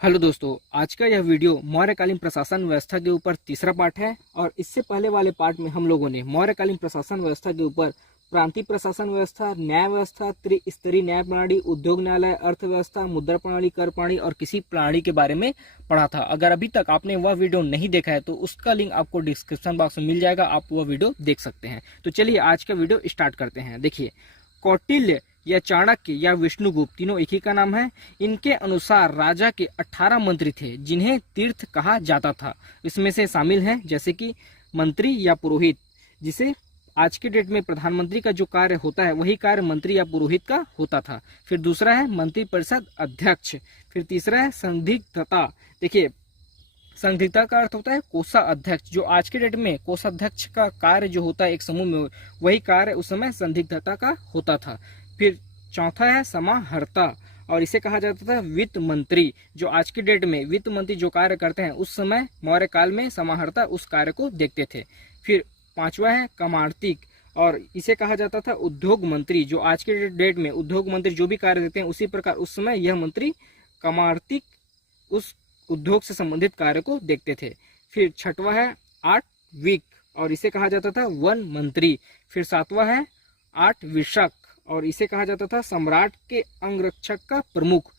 Hello दोस्तों, आज का यह वीडियो मौर्यकालीन प्रशासन व्यवस्था के ऊपर तीसरा पार्ट है। और इससे पहले वाले पार्ट में हम लोगों ने मौर्यकालीन प्रशासन व्यवस्था के ऊपर प्रांतीय प्रशासन व्यवस्था, न्याय व्यवस्था, त्रिस्तरीय न्याय प्रणाली, उद्योग न्यायालय, अर्थव्यवस्था, मुद्रा प्रणाली, कर प्रणाली और किसी प्रणाली के बारे में पढ़ा था। अगर अभी तक आपने वह वीडियो नहीं देखा है तो उसका लिंक आपको डिस्क्रिप्शन बॉक्स में मिल जाएगा, आप वह वीडियो देख सकते हैं। तो चलिए आज का वीडियो स्टार्ट करते हैं। देखिए, कौटिल्य या चाणक्य या विष्णुगुप्त, तीनों एक ही का नाम है। इनके अनुसार राजा के 18 मंत्री थे जिन्हें तीर्थ कहा जाता था। इसमें से शामिल हैं जैसे कि मंत्री या पुरोहित, जिसे आज के डेट में प्रधानमंत्री का जो कार्य होता है वही कार्य मंत्री या पुरोहित का होता था। फिर दूसरा है मंत्री परिषद अध्यक्ष। फिर तीसरा है संदिग्धता। देखिए, संदिग्धता का अर्थ होता है कोषाध्यक्ष। जो आज के डेट में कोषाध्यक्ष का कार्य जो होता है एक समूह में, वही कार्य उस समय संदिग्धता का होता था। फिर चौथा है समाहर्ता, और इसे कहा जाता था वित्त मंत्री। जो आज के डेट में वित्त मंत्री जो कार्य करते हैं उस समय मौर्य काल में समाहर्ता उस कार्य को देखते थे। फिर पांचवा है कमार्तिक, और इसे कहा जाता था उद्योग मंत्री। जो आज के डेट में उद्योग मंत्री जो भी कार्य देते हैं उसी प्रकार उस समय यह मंत्री कमार्तिक उस उद्योग से संबंधित कार्य को देखते थे। फिर छठवा है आठविक, और इसे कहा जाता था वन मंत्री। फिर सातवां है आठविशक, और इसे कहा जाता था सम्राट के अंगरक्षक का प्रमुख।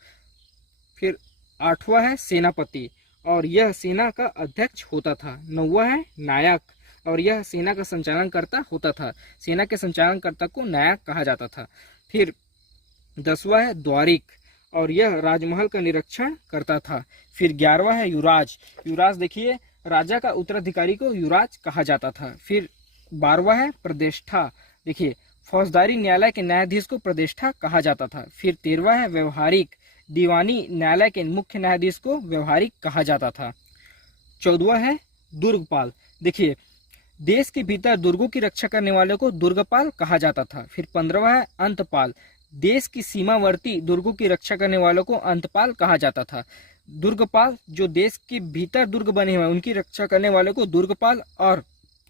फिर आठवां है सेनापति, और यह सेना का अध्यक्ष होता था। नौवां है नायक, और यह सेना का संचालन करता होता था। सेना के संचालनकर्ता को नायक कहा जाता था। फिर 10वां है द्वारिक, और यह राजमहल का निरीक्षण करता था। फिर 11वां है युवराज। युवराज देखिए, राजा का उत्तराधिकारी को युवराज कहा जाता था। फिर 12वां है प्रतिष्ठा। देखिए, फौजदारी न्यायालय के न्यायाधीश को प्रतिष्ठा कहा जाता था। फिर 13वां है व्यवहारिक। दीवानी न्यायालय के मुख्य न्यायाधीश को व्यवहारिक कहा जाता था। 14वां है दुर्गपाल। देखिए, देश के भीतर दुर्गों की रक्षा करने वाले को दुर्गपाल कहा जाता था। फिर 15वां है अंतपाल। देश की सीमावर्ती दुर्गों की रक्षा करने वालों को अंतपाल कहा जाता था। दुर्गपाल जो देश के भीतर दुर्ग बने हुए हैं उनकी रक्षा करने वालों को दुर्गपाल, और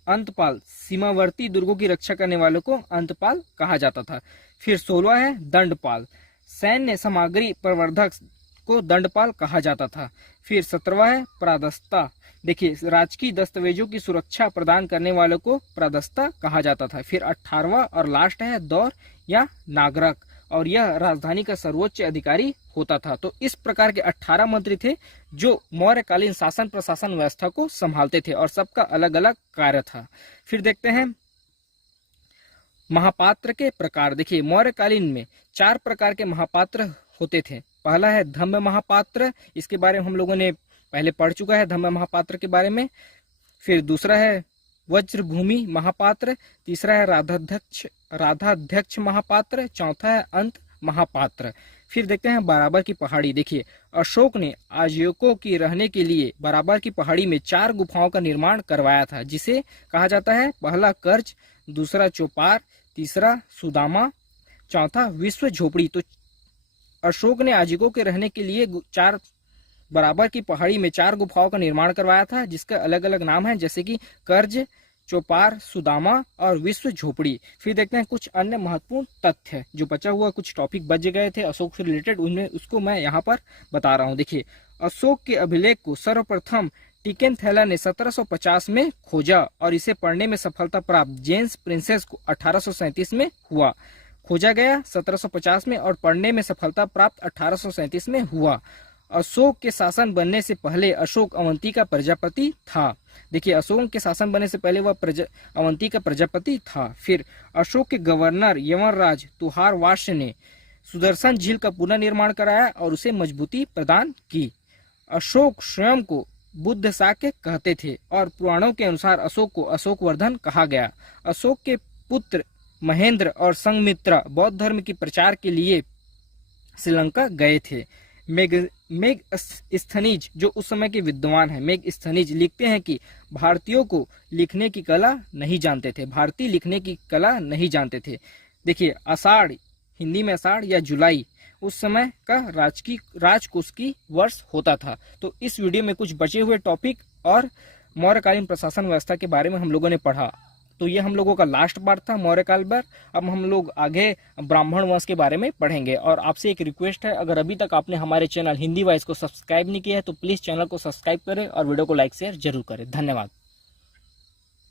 अंतपाल सीमावर्ती दुर्गों की रक्षा करने वालों को अंतपाल कहा जाता था। फिर 16वां है दंडपाल। सैन्य सामग्री प्रवर्धक को दंडपाल कहा जाता था। फिर 17वां है प्रादस्ता। देखिए, राजकीय दस्तावेजों की सुरक्षा प्रदान करने वालों को प्रादस्ता कहा जाता था। फिर 18वां और लास्ट है दौर या नागरक, और यह राजधानी का सर्वोच्च अधिकारी होता था। तो इस प्रकार के 18 मंत्री थे जो मौर्यकालीन शासन प्रशासन व्यवस्था को संभालते थे, और सबका अलग अलग कार्य था। फिर देखते हैं महापात्र के प्रकार। देखिए, मौर्यकालीन में 4 प्रकार के महापात्र होते थे। पहला है धम्म महापात्र, इसके बारे में हम लोगों ने पहले पढ़ चुका है धम्म महापात्र के बारे में। फिर दूसरा है वज्रभूमि महापात्र। तीसरा है राधाध्यक्ष महापात्र। चौथा है अंत महापात्र। फिर देखते हैं बराबर की पहाड़ी। देखिए, अशोक ने आजीविकों की रहने के लिए बराबर की पहाड़ी में 4 गुफाओं का निर्माण करवाया था, जिसे कहा जाता है पहला कर्ज, दूसरा चौपार, तीसरा सुदामा, चौथा विश्व झोपड़ी। तो अशोक ने आजीविकों के रहने के लिए 4 बराबर की पहाड़ी में 4 गुफाओं का निर्माण करवाया था, जिसका अलग अलग नाम है जैसे कि कर्ज, चौपार, सुदामा और विश्व झोपड़ी। फिर देखते हैं कुछ अन्य महत्वपूर्ण तथ्य। जो बचा हुआ कुछ टॉपिक बच गए थे अशोक से रिलेटेड, उनमें उसको मैं यहाँ पर बता रहा हूँ। देखिए, अशोक के अभिलेख को सर्वप्रथम टिकेन थैला ने 1750 में खोजा, और इसे पढ़ने में सफलता प्राप्त जेम्स प्रिंसेस को 1837 में हुआ। खोजा गया 1750 में और पढ़ने में सफलता प्राप्त 1837 में हुआ। अशोक के शासन बनने से पहले अशोक अवंती का प्रजापति था। देखिए, अशोक के शासन बनने से पहले वह अवंती का प्रजापति था। फिर अशोक के गवर्नर यवनराज तुहारवास्य ने सुदर्शन झील का पुनर्निर्माण कराया और उसे मजबूती प्रदान की। अशोक स्वयं को बुद्ध शाक्य कहते थे, और पुराणों के अनुसार अशोक को अशोकवर्धन कहा गया। अशोक के पुत्र महेंद्र और संघमित्रा बौद्ध धर्म की प्रचार के लिए श्रीलंका गए थे। मेगस्थनीज जो उस समय के विद्वान हैं, मेगस्थनीज लिखते हैं कि भारतीयों को लिखने की कला नहीं जानते थे। भारतीय लिखने की कला नहीं जानते थे। देखिए, आषाढ़, हिंदी में आषाढ़ या जुलाई उस समय का राजकोष की वर्ष होता था। तो इस वीडियो में कुछ बचे हुए टॉपिक और मौर्यकालीन प्रशासन व्यवस्था के बारे में हम लोगों ने पढ़ा। तो ये हम लोगों का लास्ट पार्ट था मौर्य काल पर। अब हम लोग आगे ब्राह्मण वंश के बारे में पढ़ेंगे। और आपसे एक रिक्वेस्ट है, अगर अभी तक आपने हमारे चैनल हिंदी वॉइस को सब्सक्राइब नहीं किया है तो प्लीज़ चैनल को सब्सक्राइब करें और वीडियो को लाइक शेयर जरूर करें। धन्यवाद।